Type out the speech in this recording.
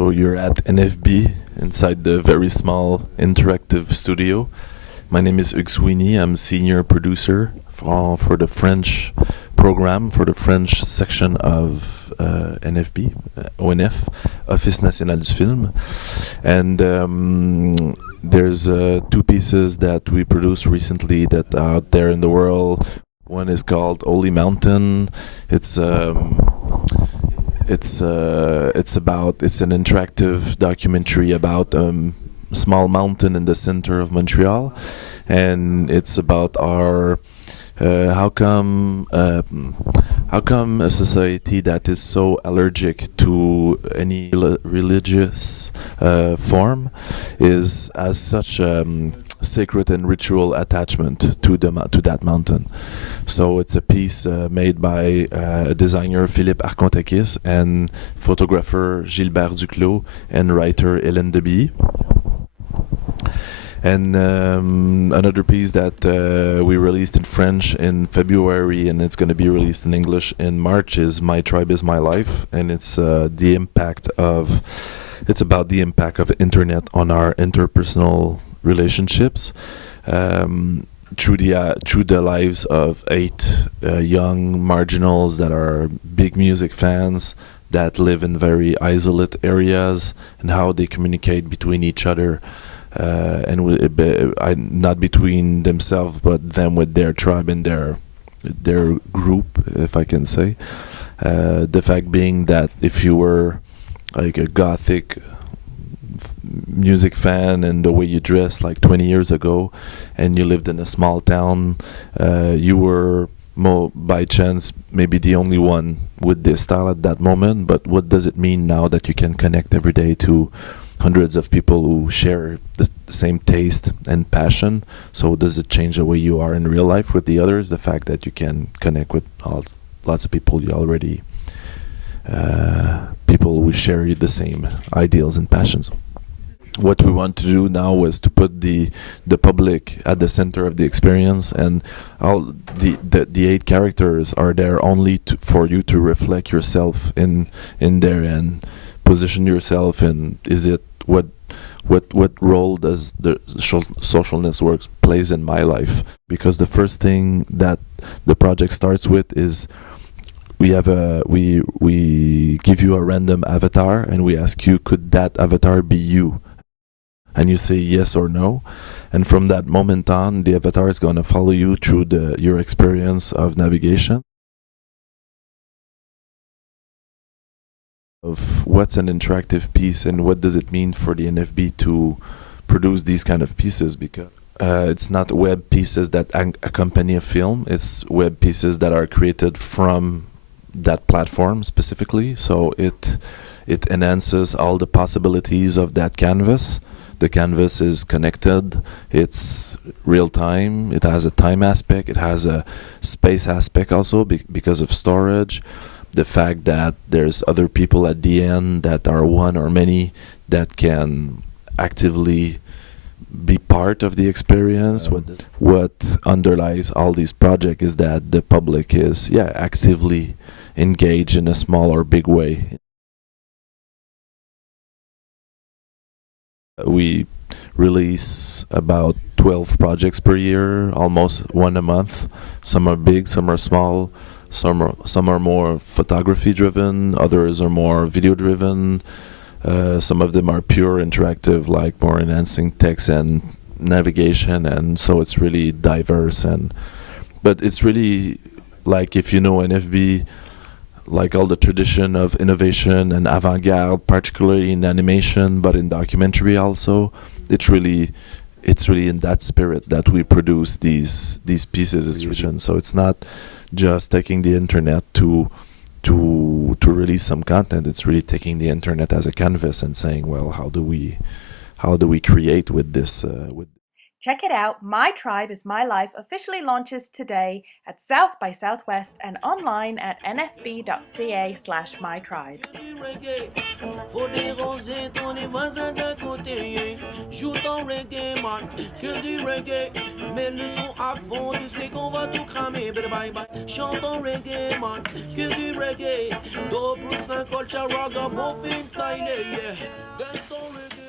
So you're at NFB inside the very small interactive studio. My name is Hugues Sweeney. I'm senior producer for the French program, for the French section of NFB, ONF, Office National du Film. And there's two pieces that we produced recently that are out there in the world. One is called Holy Mountain. It's an interactive documentary about small mountain in the center of Montreal, and it's about our how come a society that is so allergic to any religious form has such sacred and ritual attachment to that mountain. So it's a piece made by designer Philippe Arcontakis and photographer Gilbert Duclos and writer Hélène Debilly. And another piece that we released in French in February, and it's going to be released in English in March, is My Tribe is My Life, and it's about the impact of internet on our interpersonal relationships through the lives of 8 young marginals that are big music fans that live in very isolated areas, and how they communicate between each other. Not between themselves, but them with their tribe and their group, if I can say. The fact being that if you were like a gothic music fan and the way you dressed like 20 years ago, and you lived in a small town, you were by chance maybe the only one with this style at that moment. But what does it mean now that you can connect every day to hundreds of people who share the same taste and passion? So does it change the way you are in real life with the others? The fact that you can connect with lots of people you already, people who share the same ideals and passions. What we want to do now was to put the public at the center of the experience, and all the 8 characters are there only for you to reflect yourself in there and position yourself in. Is it what role does the social networks plays in my life? Because the first thing that the project starts with is we give you a random avatar, and we ask you, could that avatar be you? And you say yes or no, and from that moment on, the avatar is going to follow you through your experience of navigation. Of what's an interactive piece and what does it mean for the NFB to produce these kind of pieces, because it's not web pieces that accompany a film, it's web pieces that are created from that platform specifically. So it enhances all the possibilities of that canvas. The canvas is connected, it's real time, it has a time aspect, it has a space aspect also because of storage. The fact that there's other people at the end that are one or many that can actively be part of the experience. What underlies all these projects is that the public is actively engaged in a small or big way. We release about 12 projects per year, almost one a month. Some are big, some are small. Some are more photography driven, others are more video driven. Some of them are pure interactive, like more enhancing text and navigation, and so it's really diverse. But it's really like, if you know NFB, like all the tradition of innovation and avant-garde, particularly in animation, but in documentary also, it's really in that spirit that we produce these pieces. So it's not just taking the internet to release some content. It's really taking the internet as a canvas and saying, well, how do we create with this? Check it out. My Tribe is My Life officially launches today at South by Southwest and online at nfb.ca/mytribe. Faut déranger ton les voisins d'à côté. Joue ton reggae, man, que du reggae. Mets le son à fond, tu sais qu'on va tout cramé, bye bye. Chantons reggae, man, que du reggae. Dope, roots and culture, ragamuffin style, yeah. Dance ton reggae.